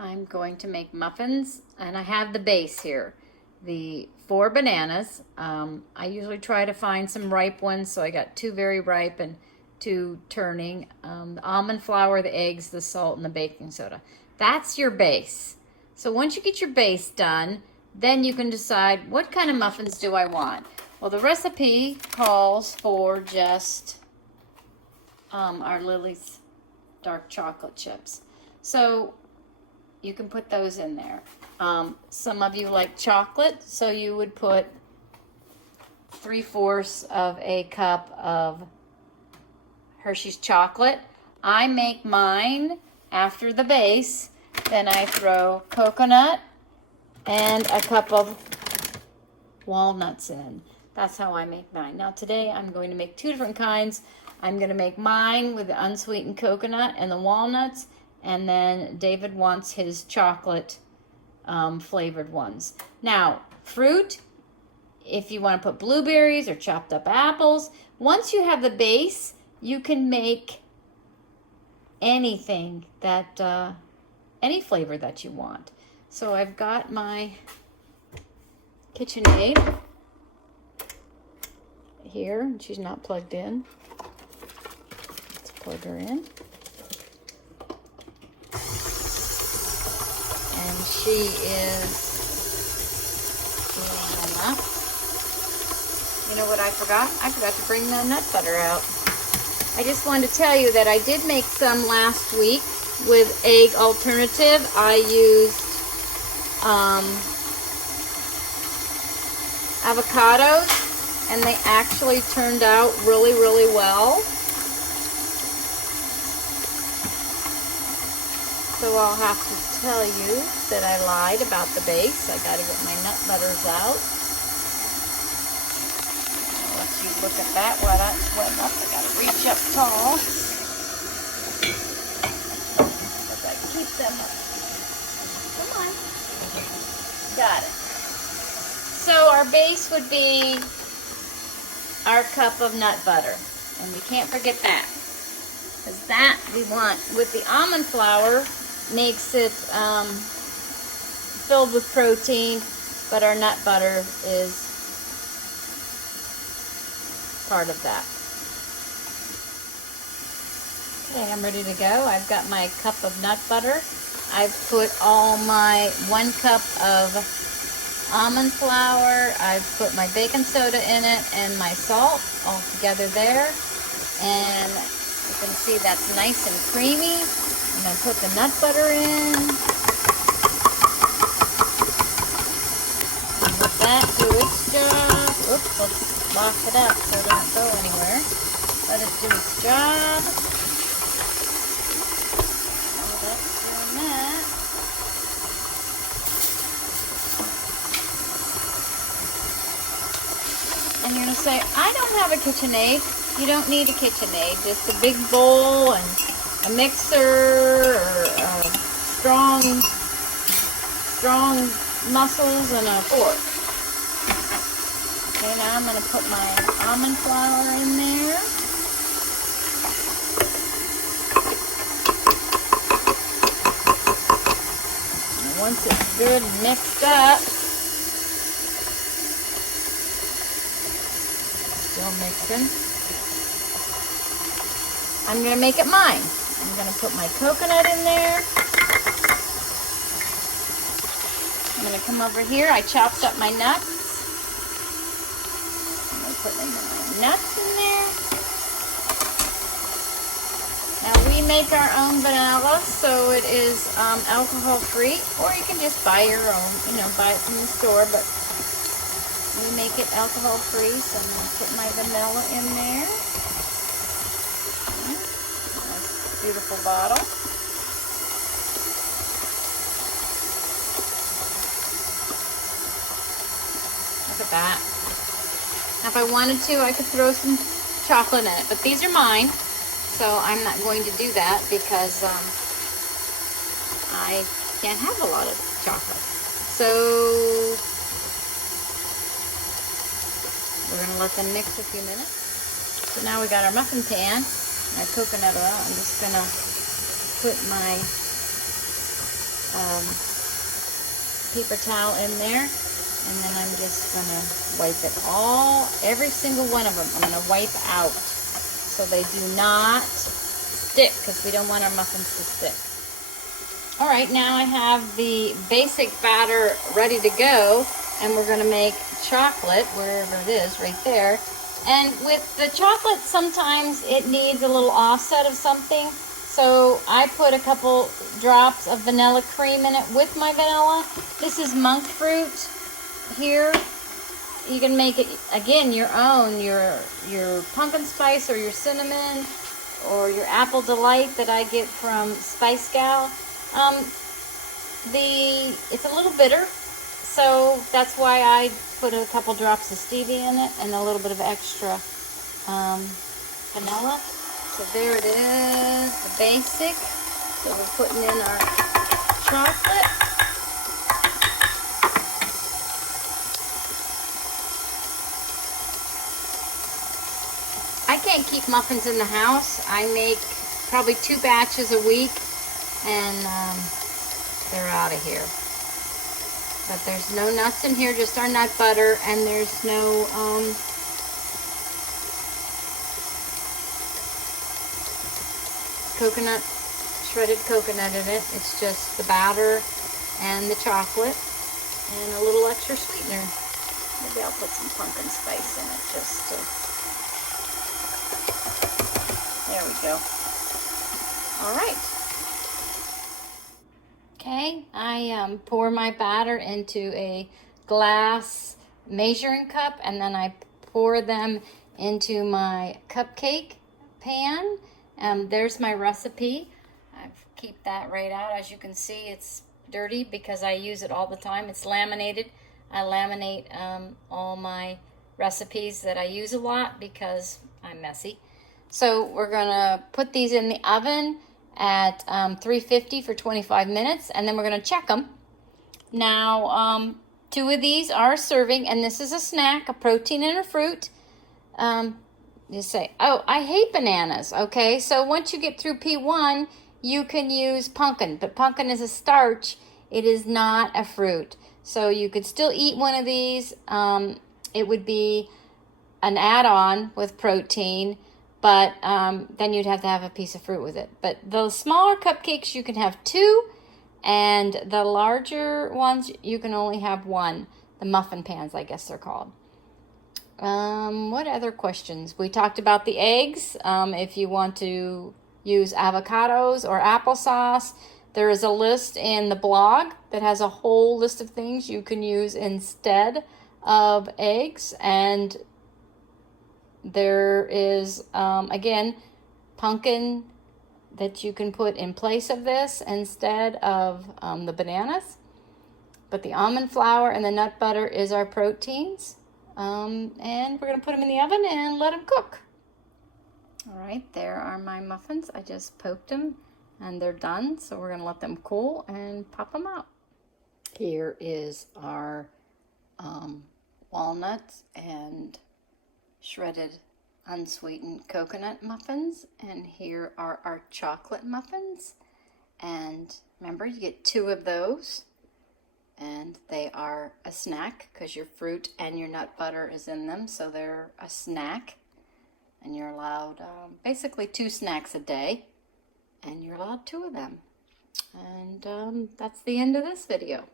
I'm going to make muffins, and I have the base here. The 4 bananas. I usually try to find some ripe ones, so I got 2 very ripe and 2 turning. The almond flour, the eggs, the salt, and the baking soda. That's your base. So once you get your base done, then you can decide what kind of muffins do I want. Well, the recipe calls for just our Lily's dark chocolate chips. So you can put those in there. Some of you like chocolate, so you would put 3/4 of a cup of Hershey's chocolate. I make mine after the base, then I throw coconut and a cup of walnuts in. That's how I make mine. Now today I'm going to make 2 different kinds. I'm going to make mine with the unsweetened coconut and the walnuts, and then David wants his chocolate flavored ones. Now, fruit, if you want to put blueberries or chopped up apples, once you have the base, you can make anything that, any flavor that you want. So I've got my KitchenAid here. She's not plugged in. Let's plug her in. And she is doing them up. You know what I forgot? I forgot to bring the nut butter out. I just wanted to tell you that I did make some last week with egg alternative. I used avocados, and they actually turned out really, really well. So I'll have to tell you that I lied about the base. I gotta get my nut butters out. I'll let you look at that while that's wetting up. I gotta reach up tall. As I keep them up. Come on. Got it. So our base would be our cup of nut butter. And you can't forget that. Because that we want with the almond flour makes it filled with protein, but our nut butter is part of that. Okay, I'm ready to go. I've got my cup of nut butter. I've put all my 1 cup of almond flour. I've put my baking soda in it and my salt all together there. And you can see that's nice and creamy. I'm going to put the nut butter in. And let that do its job. Oops, let's lock it up so it doesn't go anywhere. Let it do its job. Oh, that's doing that. And you're going to say, I don't have a KitchenAid. You don't need a KitchenAid. Just a big bowl and a mixer or strong muscles and a fork. Okay, now I'm going to put my almond flour in there. And once it's good and mixed up, still mixing, I'm going to make it mine. I'm going to put my coconut in there. I'm going to come over here. I chopped up my nuts. I'm going to put my nuts in there. Now we make our own vanilla, so it is alcohol-free, or you can just buy your own, buy it from the store, but we make it alcohol-free, so I'm going to put my vanilla in there. Beautiful bottle. Look at that. Now if I wanted to, I could throw some chocolate in it, but these are mine, so I'm not going to do that because I can't have a lot of chocolate. So we're going to let them mix a few minutes. So now we got our muffin pan. My coconut oil. I'm just going to put my paper towel in there, and then I'm just gonna wipe it all, every single one of them. I'm gonna wipe out so they do not stick, because we don't want our muffins to stick. All right, now I have the basic batter ready to go, and we're gonna make chocolate, wherever it is, right there. And with the chocolate, sometimes it needs a little offset of something. So I put a couple drops of vanilla cream in it with my vanilla. This is monk fruit here. You can make it, again, your own, your pumpkin spice or your cinnamon or your apple delight that I get from Spice Gal. It's a little bitter, so that's why I put a couple drops of stevia in it and a little bit of extra vanilla. So there it is, the basic. So we're putting in our chocolate. I can't keep muffins in the house. I make probably 2 batches a week, and they're out of here. But there's no nuts in here, just our nut butter, and there's no coconut, shredded coconut in it. It's just the batter and the chocolate and a little extra sweetener. Maybe I'll put some pumpkin spice in it just to, there we go. All right. Okay, I pour my batter into a glass measuring cup, and then I pour them into my cupcake pan. There's my recipe. I keep that right out. As you can see, it's dirty because I use it all the time. It's laminated. I laminate all my recipes that I use a lot because I'm messy. So we're gonna put these in the oven at 350 for 25 minutes, and then we're gonna check them. Now, 2 of these are serving, and this is a snack, a protein and a fruit. You say, oh, I hate bananas. Okay, so once you get through P1, you can use pumpkin, but pumpkin is a starch. It is not a fruit. So you could still eat one of these. It would be an add-on with protein, but then you'd have to have a piece of fruit with it. But the smaller cupcakes, you can have 2, and the larger ones, you can only have 1. The muffin pans, I guess they're called. What other questions? We talked about the eggs. If you want to use avocados or applesauce, there is a list in the blog that has a whole list of things you can use instead of eggs. And there is, again, pumpkin that you can put in place of this instead of the bananas. But the almond flour and the nut butter is our proteins. And we're going to put them in the oven and let them cook. All right, there are my muffins. I just poked them and they're done. So we're going to let them cool and pop them out. Here is our walnuts and shredded unsweetened coconut muffins. And here are our chocolate muffins. And remember, you get 2 of those. And they are a snack because your fruit and your nut butter is in them, so they're a snack. And you're allowed basically 2 snacks a day, and you're allowed 2 of them. And that's the end of this video.